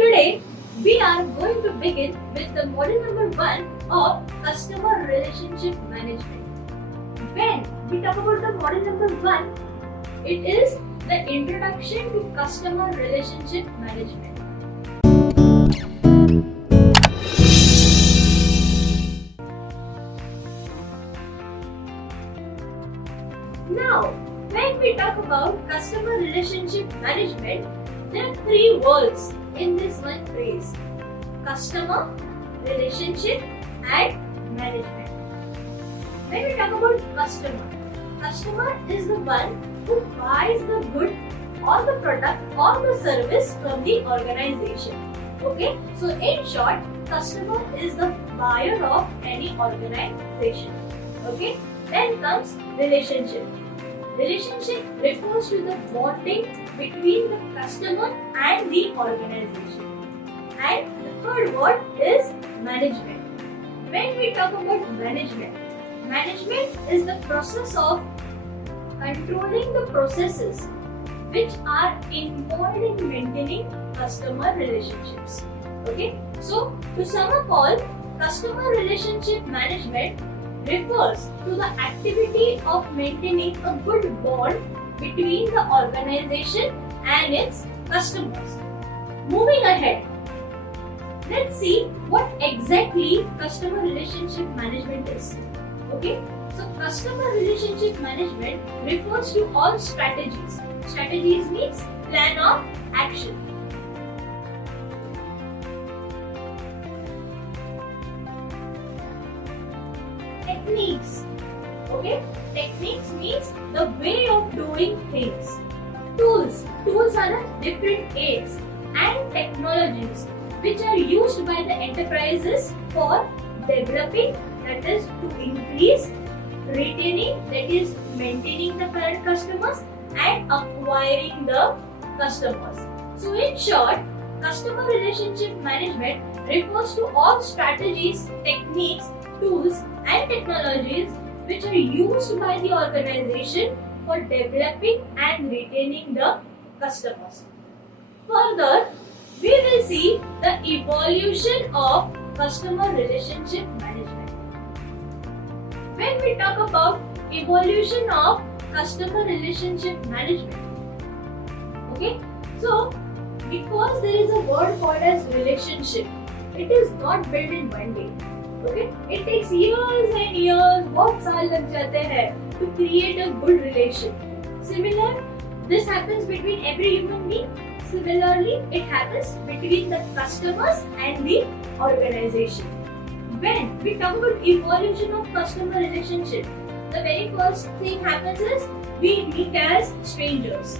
Today, we are going to begin with the model number 1 of customer relationship management. When we talk about the model number 1, it is the introduction to customer relationship management. Now, when we talk about customer relationship management, there are three words in this one phrase: customer, relationship, and management. When we talk about customer is the one who buys the good or the product or the service from the organization. Okay, so in short, customer is the buyer of any organization. Okay, then comes relationship. Relationship refers to the bonding between the customer and the organization. And the third word is management. When we talk about management is the process of controlling the processes which are involved in maintaining customer relationships. Okay, so to sum up all, customer relationship management refers to the activity of maintaining a good bond between the organization and its customers. Moving ahead, let's see what exactly customer relationship management is. Okay, so customer relationship management refers to all strategies. Strategies means plan of action. Techniques. Okay, techniques means the way of doing things. Tools are the different aids and technologies which are used by the enterprises for developing, that is to increase, retaining, that is maintaining the current customers, and acquiring the customers. So in short, customer relationship management refers to all strategies, techniques, tools and technologies which are used by the organization for developing and retaining the customers. Further, we will see the evolution of customer relationship management. When we talk about evolution of customer relationship management, okay, so because there is a word called as relationship, it is not built in one day. Okay, it takes years and years, बहुत साल लग जाते हैं to create a good relation. Similar, this happens between every human being. Similarly, it happens between the customers and the organization. When we talk about evolution of customer relationship, the very first thing happens is we meet as strangers.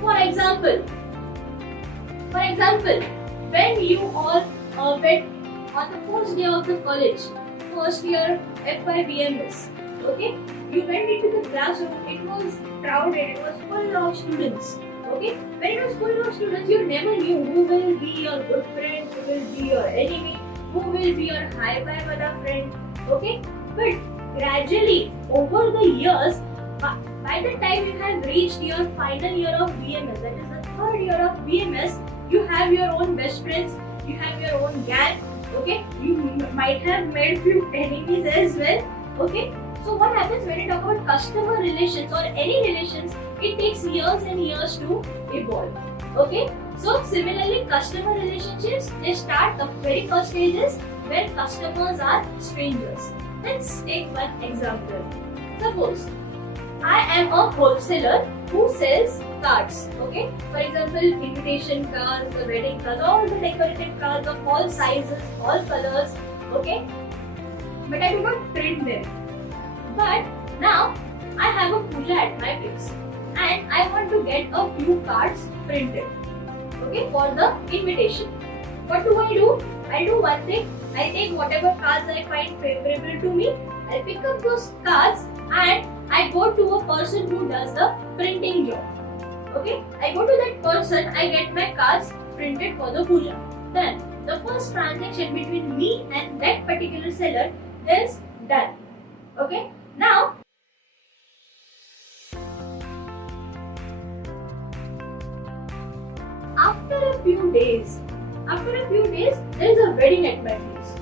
For example, when you all met on the first day of the college, first year FYBMS, okay, you went into the classroom, it was crowded, it was full of students, okay, when it was full of students, you never knew who will be your good friend, who will be your enemy, who will be your hi-bye wala friend, okay, but gradually, over the years, by the time you have reached your final year of BMS, that is the third year of BMS, you have your own best friends, you have your own gang, okay, you might have made few enemies as well, okay. So what happens when you talk about customer relations or any relations, it takes years and years to evolve, okay. So similarly, customer relationships, they start the very first stages when customers are strangers. Let's take one example. Suppose I am a wholesaler who sells cards, okay. For example, invitation cards, the wedding cards, all the decorative cards of all sizes, all colors, okay. But I do not print them. But now I have a puja at my place and I want to get a few cards printed, okay, for the invitation. What do? I do one thing. I take whatever cards I find favorable to me. I pick up those cards and I go to a person who does the printing job. Okay, I go to that person, I get my cards printed for the puja. Then the first transaction between me and that particular seller is done. Okay, now after a few days, After a few days, there is a wedding at my place.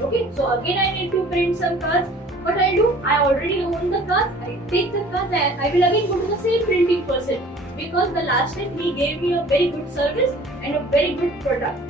Okay, so again I need to print some cards. What I do? I already own the cards. I take the cards and I will again go to the same printing person because the last time he gave me a very good service and a very good product.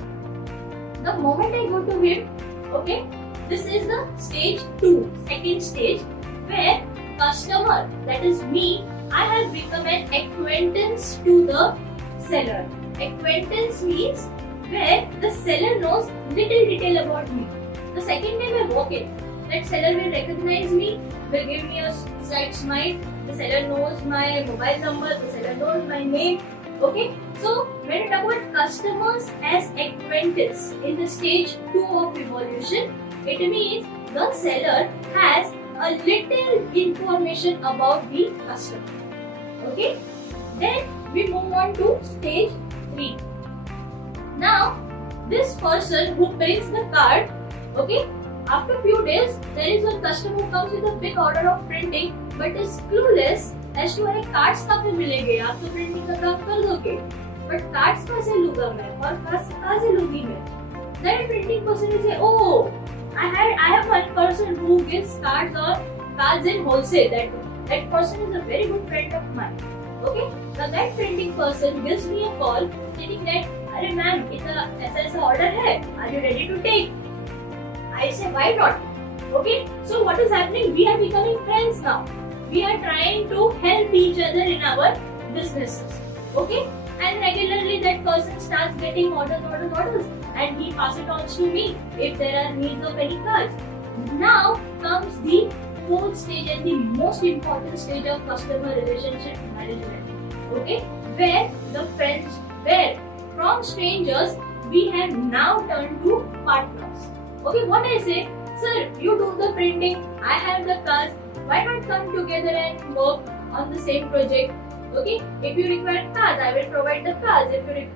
The moment I go to him, okay, this is the stage 2, second stage, where customer, that is me, I have become an acquaintance to the seller. Acquaintance means where the seller knows little detail about me. The second time I walk in, that seller will recognize me, will give me a slight smile. The seller knows my mobile number, the seller knows my name. Okay, so when we talk about customers as acquaintance in the stage 2 of evolution, it means the seller has a little information about the customer. Okay, then we move on to stage 3. Now, this person who prints the card, okay, after few days, there is a customer who comes with a big order of printing but is clueless as to अरे cards कहाँ पे मिलेंगे, आप तो printing का काम कर दोगे, बट कार्ड्स कहाँ से लूँगा मैं और कहाँ से लूँगी मैं? Then printing person will say, oh, I have one person who gives cards in wholesale. That person is a very good friend of mine. Okay, now that printing person gives me a call stating that, अरे ma'am इतना ऐसा order है, are you ready to take? I say, why not? Okay, so what is happening? We are becoming friends now. We are trying to help each other in our businesses. Okay, and regularly that person starts getting orders, and he passes it on to me if there are needs of any cards. Now comes the 4th stage and the most important stage of customer relationship management. Okay, where from strangers we have now turned to partners. Okay, what I say, sir, you do the printing, I have the cards, why not come together and work on the same project? Okay, if you require cards, I will provide the cards.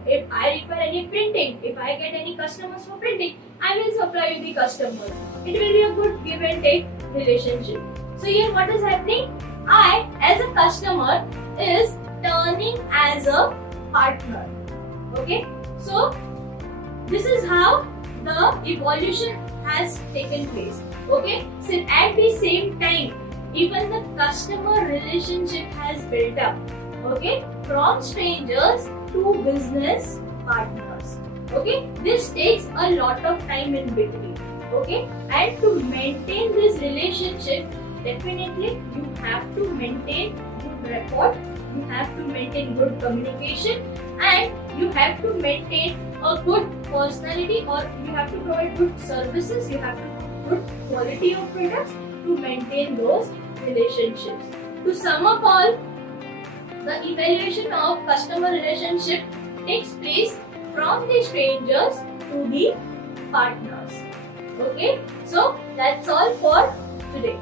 If I require any printing, if I get any customers for printing, I will supply you the customers. It will be a good give and take relationship. So here what is happening? I, as a customer, is turning as a partner. Okay, so this is how the evolution has taken place. Okay, so at the same time, even the customer relationship has built up. Okay, from strangers to business partners. Okay, this takes a lot of time in between. Okay, and to maintain this relationship, definitely you have to maintain good rapport, you have to maintain good communication, and you have to maintain a good personality, or you have to provide good services, you have to good quality of products to maintain those relationships. To sum up all, the evaluation of customer relationship takes place from the strangers to the partners. Okay, so that's all for today.